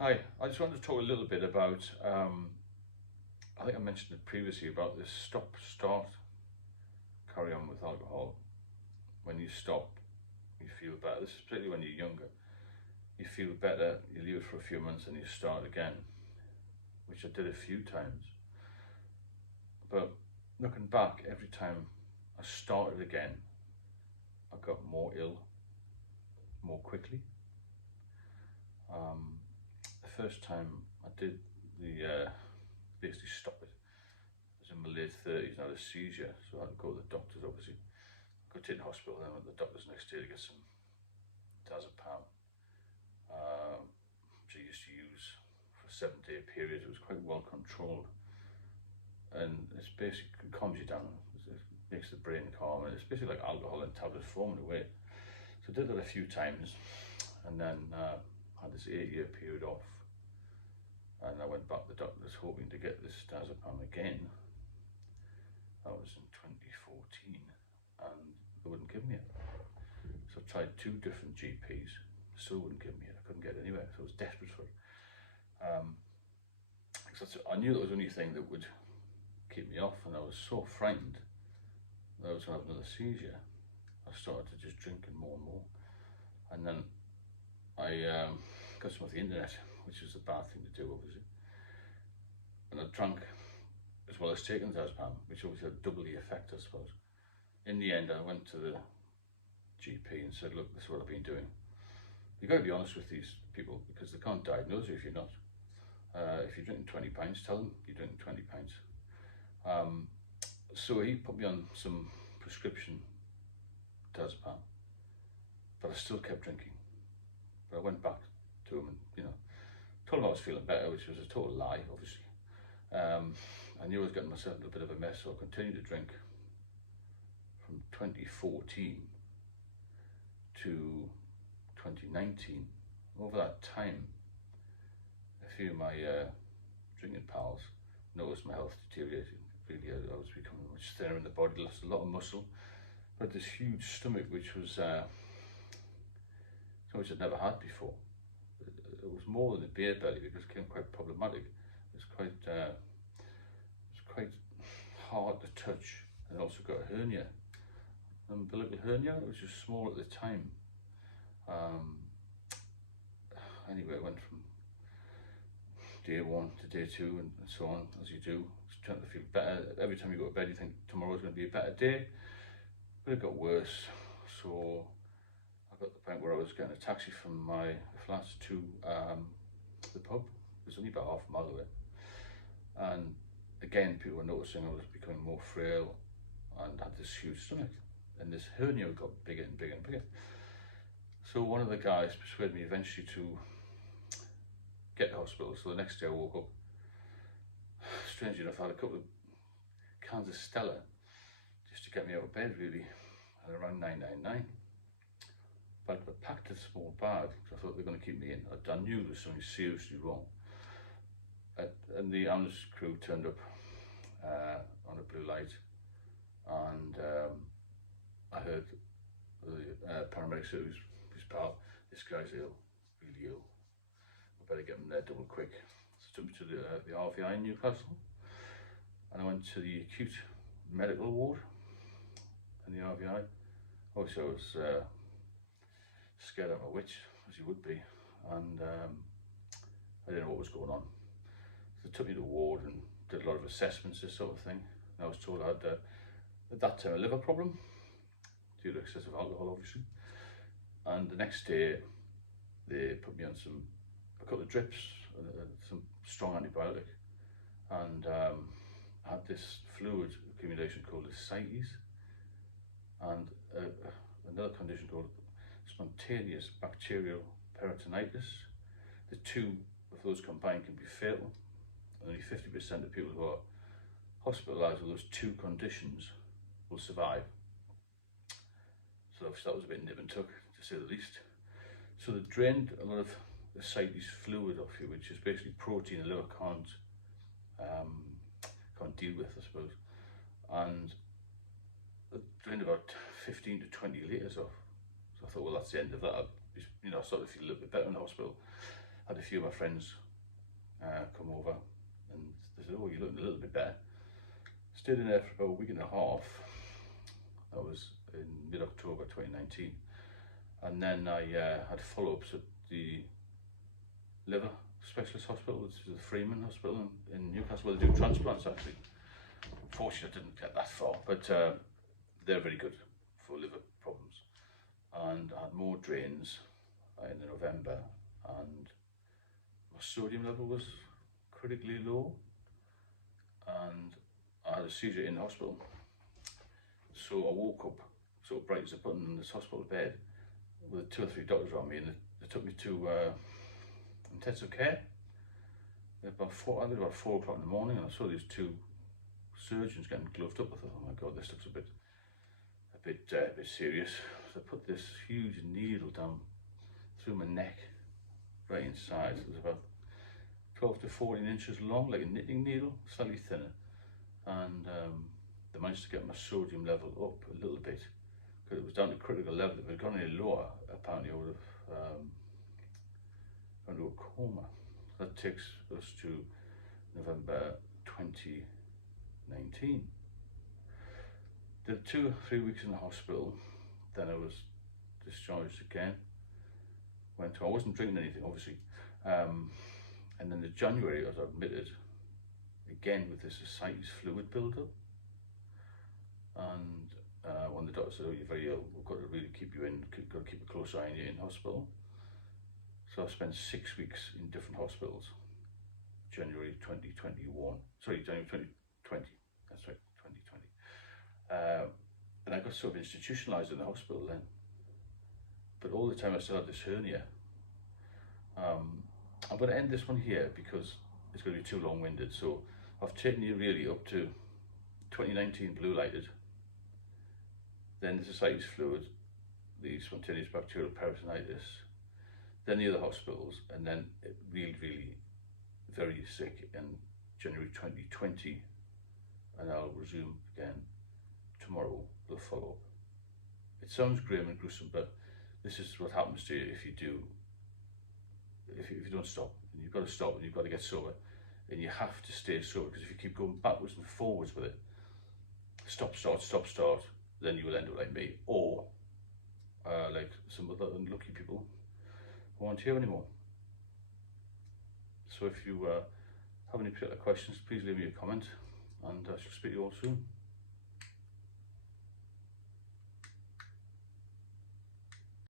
Hi, I just wanted to talk a little bit about, I think I mentioned it previously, about this stop, start, carry on with alcohol. When you stop, you feel better. This is particularly when you're younger. You feel better, you leave it for a few months and you start again, which I did a few times. But looking back, every time I started again, I got more ill more quickly. The first time I did basically stop it, I was in my late 30s and I had a seizure, so I had to go to the doctors obviously. I got taken to hospital, then went to the doctors next day to get some diazepam, which I used to use for a 7-day period. It was quite well controlled, and it's basically, it calms you down, it makes the brain calm, and it's basically like alcohol in tablet form in a way. So I did that a few times, and then had this 8-year period off, and I went back to the doctors hoping to get this diazepam again. That was in 2014, and they wouldn't give me it. So I tried 2 different GPs, still wouldn't give me it. I couldn't get it anywhere, so I was desperate for it. I knew that was the only thing that would keep me off, and I was so frightened that I was going to have another seizure. I started to just drinking more and more, and then I got some of the internet, which is a bad thing to do obviously, and I drank as well as taking diazepam, which obviously had double the effect, I suppose. In the end, I went to the GP and said, look, this is what I've been doing. You've got to be honest with these people, because they can't diagnose you if you're not. If you're drinking 20 pints, tell them you're drinking 20 pints. So he put me on some prescription diazepam, but I still kept drinking. But I went back to him and, told him I was feeling better, which was a total lie, obviously. I knew I was getting myself into a bit of a mess, so I continued to drink from 2014 to 2019. Over that time, a few of my drinking pals noticed my health deteriorating. Really, I was becoming much thinner in the body, lost a lot of muscle, but this huge stomach, which was something I'd never had before. It was more than a beer belly, because it became quite problematic. It was quite hard to touch, and also got a hernia, an umbilical hernia. It was just small at the time. Anyway, it went from day 1 to day 2 and so on, as you do, trying to feel better. Every time you go to bed, you think tomorrow's going to be a better day, but it got worse. So I got to the point where I was getting a taxi from my flat to the pub. It was only about half a mile away, and again, people were noticing I was becoming more frail and had this huge stomach, and this hernia got bigger and bigger and bigger. So one of the guys persuaded me eventually to get to hospital. So the next day I woke up, strangely enough, I had a couple of cans of Stella just to get me out of bed, really, at around 9:99. But I packed a small bag because I thought they were going to keep me in. I knew there was something seriously wrong. And the ambulance crew turned up on a blue light, and I heard the paramedic say, his pal, this guy's ill, really ill. We better get him there double quick. So took me to the RVI in Newcastle, and I went to the acute medical ward in the RVI. Obviously I was scared out of my wits, as you would be, and I didn't know what was going on. So they took me to the ward and did a lot of assessments, this sort of thing. And I was told I had, at that time, a liver problem due to excessive alcohol, obviously. And the next day, they put me on a couple of drips, some strong antibiotic, and I had this fluid accumulation called ascites, and another condition called spontaneous bacterial peritonitis. The 2 of those combined can be fatal. Only 50% of people who are hospitalised with those 2 conditions will survive. So that was a bit nip and tuck, to say the least. So they drained a lot of ascites fluid off you, which is basically protein the liver can't deal with, I suppose. And they drained about 15 to 20 litres off. So I thought, well, that's the end of that. I started to feel a little bit better in the hospital. Had a few of my friends come over, and they said, "Oh, you're looking a little bit better." Stayed in there for about a week and a half. That was in mid-October 2019. And then I had follow-ups at the liver specialist hospital, which is the Freeman Hospital in Newcastle, where they do transplants actually. Unfortunately, I didn't get that far, but they're very good for liver problems. And I had more drains in November, and my sodium level was critically low, and I had a seizure in hospital. So I woke up so bright as a button in this hospital bed with 2 or 3 doctors around me, and they took me to intensive care. About 4 o'clock in the morning, and I saw these 2 surgeons getting gloved up. I thought, oh my God, this looks a bit serious. So I put this huge needle down through my neck, right inside. It was about 12 to 14 inches long, like a knitting needle, slightly thinner. And they managed to get my sodium level up a little bit, because it was down to critical level. If it had gone any lower, apparently I would have gone into a coma. That takes us to November 2019. Did 2 or 3 weeks in the hospital, then I was discharged again. I wasn't drinking anything, obviously. And then in January, I was admitted again with this ascites fluid buildup. And when the doctor said, "Oh, you're very ill, we've got to really keep you in, got to keep a close eye on you in hospital." So I spent 6 weeks in different hospitals. January 2021, sorry, January 2020, that's right, 2020. And I got sort of institutionalized in the hospital then. But all the time I still had this hernia. I'm going to end this one here because it's going to be too long-winded. So I've taken you really up to 2019 blue lighted, then the ascites fluid, the spontaneous bacterial peritonitis, then the other hospitals, and then really very sick in January 2020, and I'll resume again tomorrow with a follow-up. It sounds grim and gruesome, but this is what happens to you if you don't stop. And you've got to stop, and you've got to get sober, and you have to stay sober, because if you keep going backwards and forwards with it, stop, start, then you will end up like me, or like some other unlucky people who aren't here anymore. So if you have any particular questions, please leave me a comment, and I shall speak to you all soon.